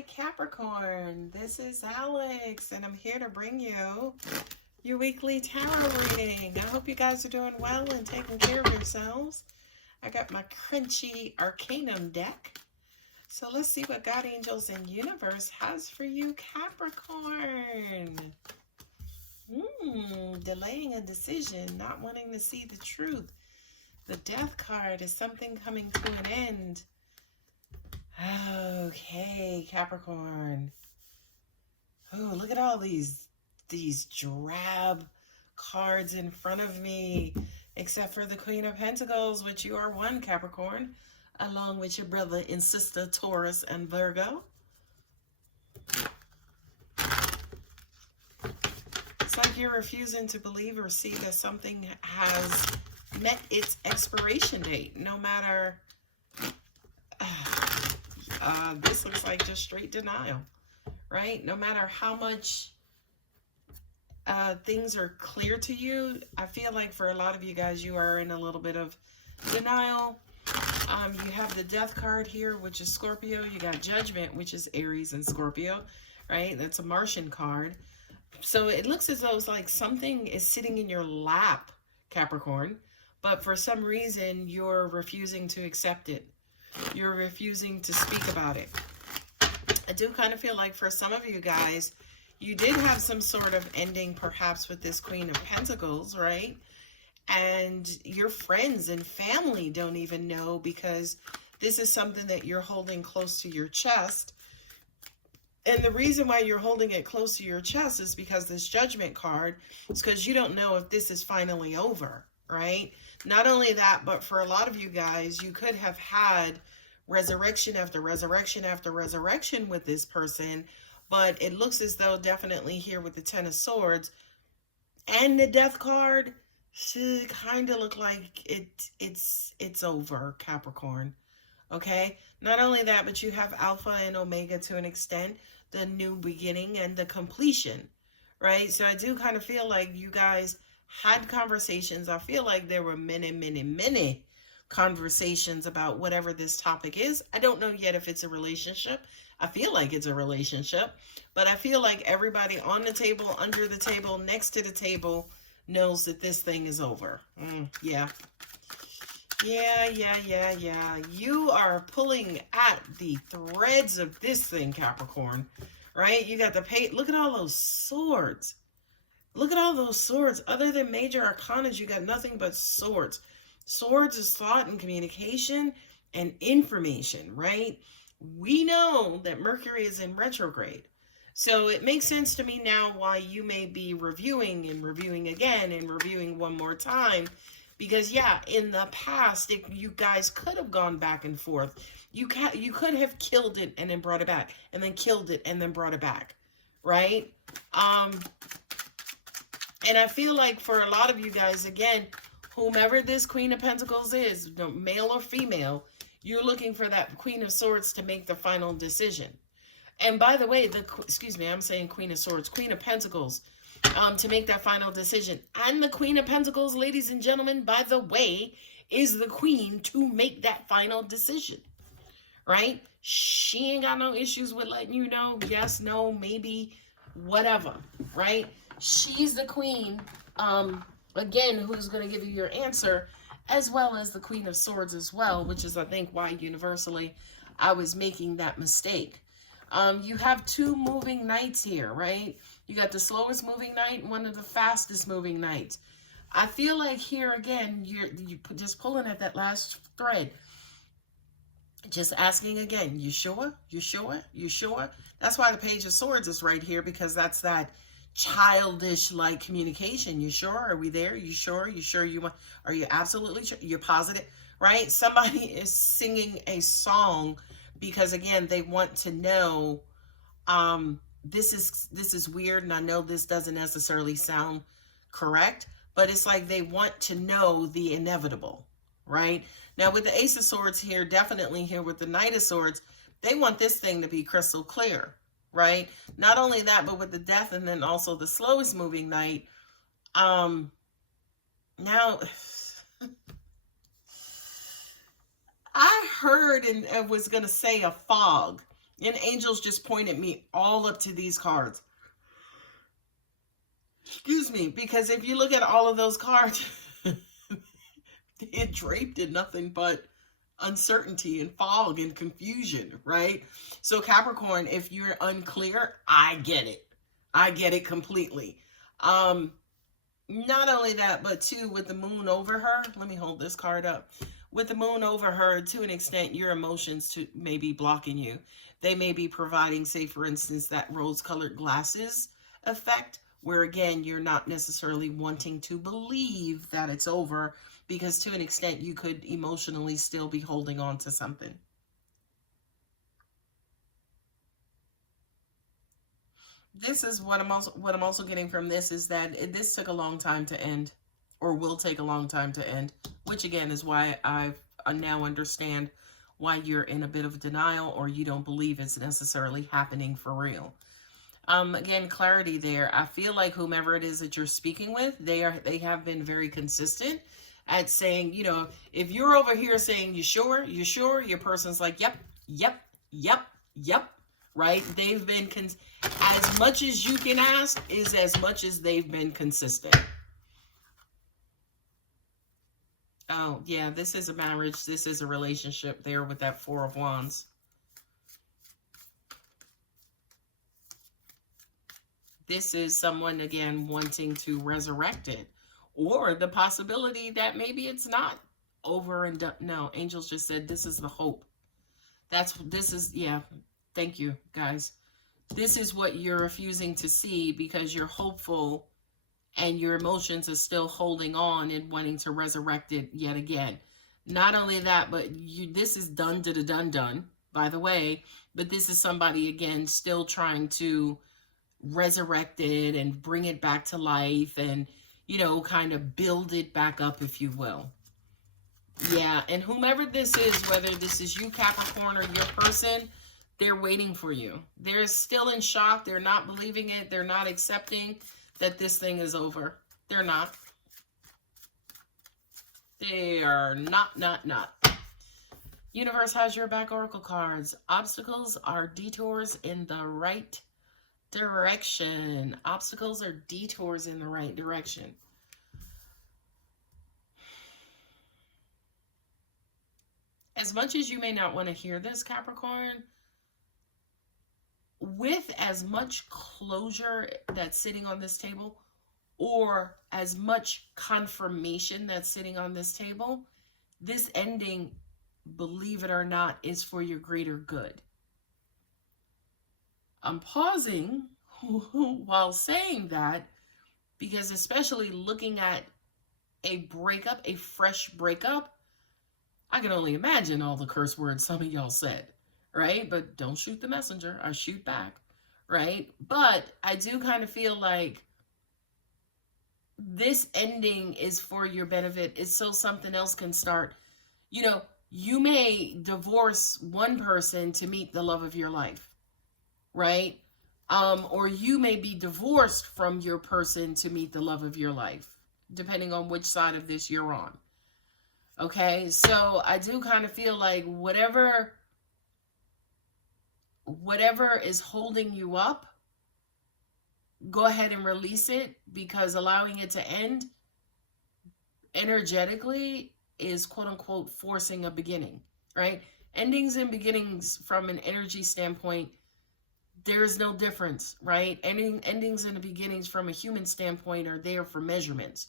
Hi Capricorn, this is Alex and I'm here to bring you your weekly tarot reading. I hope you guys are doing well and taking care of yourselves. I got my crunchy Arcanum deck. So let's see what God, angels, and universe has for you, Capricorn. Delaying a decision, not wanting to see the truth. The Death card is something coming to an end. Okay, Capricorn. Oh, look at all these drab cards in front of me, except for the Queen of Pentacles, which you are one, Capricorn, along with your brother and sister Taurus and Virgo. It's like you're refusing to believe or see that something has met its expiration date, no matter... this looks like just straight denial, right? No matter how much things are clear to you, I feel like for a lot of you guys, you are in a little bit of denial. You have the Death card here, which is Scorpio. You got Judgment, which is Aries and Scorpio, right? That's a Martian card. So it looks as though it's like something is sitting in your lap, Capricorn, but for some reason, you're refusing to accept it. You're refusing to speak about it. I do kind of feel like for some of you guys, you did have some sort of ending perhaps with this Queen of Pentacles, right? And your friends and family don't even know because this is something that you're holding close to your chest. And the reason why you're holding it close to your chest is because this Judgment card is because you don't know if this is finally over, right? Not only that, but for a lot of you guys, you could have had resurrection after resurrection after resurrection with this person, but it looks as though definitely here with the Ten of Swords and the Death card, should kind of look like it's over, Capricorn. Okay? Not only that, but you have Alpha and Omega to an extent, the new beginning and the completion, right? So I do kind of feel like you guys had conversations. I feel like there were many conversations about whatever this topic is. I don't know yet if it's a relationship. I feel like it's a relationship, but I feel like everybody on the table, under the table, next to the table knows that this thing is over. Yeah. You are pulling at the threads of this thing, Capricorn, right? You got the page. Look at all those swords. Look at all those swords. Other than major arcanas, you got nothing but swords. Swords is thought and communication and information, right? We know that Mercury is in retrograde. So it makes sense to me now why you may be reviewing and reviewing again and reviewing one more time. Because, yeah, in the past, you guys could have gone back and forth. You could have killed it and then brought it back. And then killed it and then brought it back. Right? And I feel like for a lot of you guys, again, whomever this Queen of Pentacles is, male or female, you're looking for that Queen of Swords to make the final decision. And by the way, I'm saying Queen of Swords, Queen of Pentacles, to make that final decision. And the Queen of Pentacles, ladies and gentlemen, by the way, is the queen to make that final decision, right? She ain't got no issues with letting you know, yes, no, maybe, whatever, right? She's the queen, again, who's going to give you your answer, as well as the Queen of Swords as well, which is, I think, why universally I was making that mistake. You have two moving knights here, right? You got the slowest moving knight and one of the fastest moving knights. I feel like here again, you're just pulling at that last thread. Just asking again, you sure? You sure? You sure? That's why the Page of Swords is right here, because that's that childish like communication. You sure? Are we there? You sure? You sure you want? Are you absolutely sure? You're positive, right? Somebody is singing a song because again, they want to know, this is weird, and I know this doesn't necessarily sound correct, but it's like they want to know the inevitable, right? Now with the Ace of Swords here, definitely here with the Knight of Swords, they want this thing to be crystal clear, right? Not only that, but with the Death and then also the slowest moving knight, now I heard and was going to say a fog. And angels just pointed me all up to these cards. Excuse me, because if you look at all of those cards, it draped in nothing but uncertainty and fog and confusion, right? So Capricorn, if you're unclear, I get it. I get it completely. Not only that, but too, with the moon over her, let me hold this card up. With the moon over her, to an extent, your emotions may be blocking you. They may be providing, say, for instance, that rose-colored glasses effect, where again, you're not necessarily wanting to believe that it's over, because to an extent, you could emotionally still be holding on to something. This is what I'm also getting from this, is that this took a long time to end, or will take a long time to end, which again is why I now understand why you're in a bit of denial, or you don't believe it's necessarily happening for real. Again, clarity there. I feel like whomever it is that you're speaking with, they have been very consistent at saying, you know, if you're over here saying, you sure, your person's like, yep, yep, yep, yep, right? They've been, as much as you can ask is as much as they've been consistent. Oh, yeah, this is a marriage. This is a relationship there with that Four of Wands. This is someone, again, wanting to resurrect it. Or the possibility that maybe it's not over and done. No, angels just said this is the hope. Yeah, thank you, guys. This is what you're refusing to see because you're hopeful and your emotions are still holding on and wanting to resurrect it yet again. Not only that, but this is done, by the way, but this is somebody, again, still trying to resurrect it and bring it back to life and, you know, kind of build it back up, if you will. Yeah, and whomever this is, whether this is you, Capricorn, or your person, they're waiting for you. They're still in shock. They're not believing it. They're not accepting that this thing is over. They're not. They are not. Universe has your back, oracle cards. Obstacles are detours in the right direction. Obstacles are detours in the right direction. As much as you may not want to hear this, Capricorn, with as much closure that's sitting on this table, or as much confirmation that's sitting on this table, this ending, believe it or not, is for your greater good. I'm pausing while saying that because, especially looking at a breakup, a fresh breakup, I can only imagine all the curse words some of y'all said, right? But don't shoot the messenger. I shoot back, right? But I do kind of feel like this ending is for your benefit. It's so something else can start. You know, you may divorce one person to meet the love of your life, right? Or you may be divorced from your person to meet the love of your life, depending on which side of this you're on. Okay, so I do kind of feel like whatever is holding you up, go ahead and release it, because allowing it to end energetically is quote unquote forcing a beginning, right? Endings and beginnings from an energy standpoint, there is no difference, right? Endings and the beginnings from a human standpoint are there for measurements.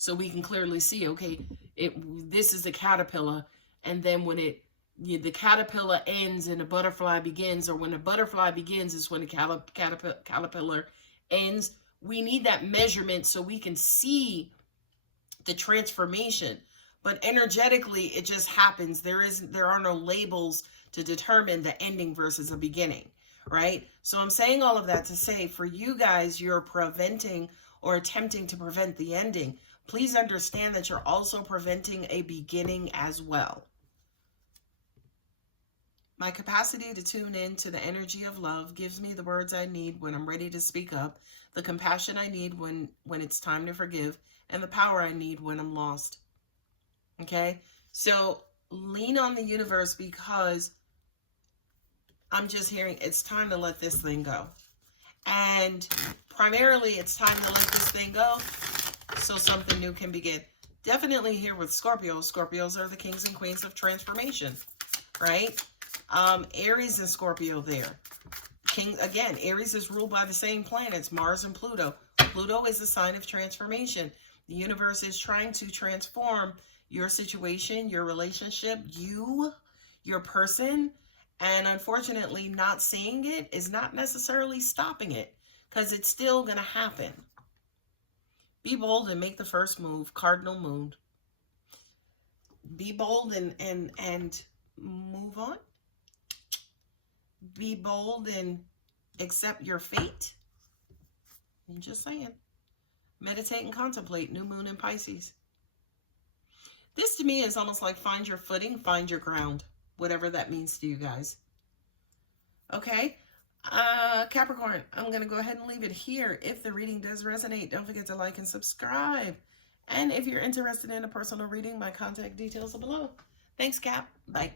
So we can clearly see, okay, this is the caterpillar, and then when the caterpillar ends and the butterfly begins, or when the butterfly begins is when the caterpillar ends. We need that measurement so we can see the transformation. But energetically, it just happens. There are no labels to determine the ending versus a beginning, right? So I'm saying all of that to say, for you guys, you're preventing or attempting to prevent the ending. Please understand that you're also preventing a beginning as well. My capacity to tune in to the energy of love gives me the words I need when I'm ready to speak up, the compassion I need when it's time to forgive, and the power I need when I'm lost. Okay? So lean on the universe, because I'm just hearing it's time to let this thing go. And primarily it's time to let this thing go so something new can begin. Definitely here with Scorpio. Scorpios are the kings and queens of transformation, right? Aries and Scorpio there. Again, Aries is ruled by the same planets, Mars and Pluto. Pluto is a sign of transformation. The universe is trying to transform your situation, your relationship, your person. And unfortunately, not seeing it is not necessarily stopping it, because it's still going to happen. Be bold and make the first move. Cardinal moon. Be bold and move on. Be bold and accept your fate. I'm just saying. Meditate and contemplate. New moon in Pisces. This to me is almost like find your footing, find your ground. Whatever that means to you guys. Okay? Capricorn, I'm going to go ahead and leave it here. If the reading does resonate, don't forget to like and subscribe. And if you're interested in a personal reading, my contact details are below. Thanks, Cap. Bye.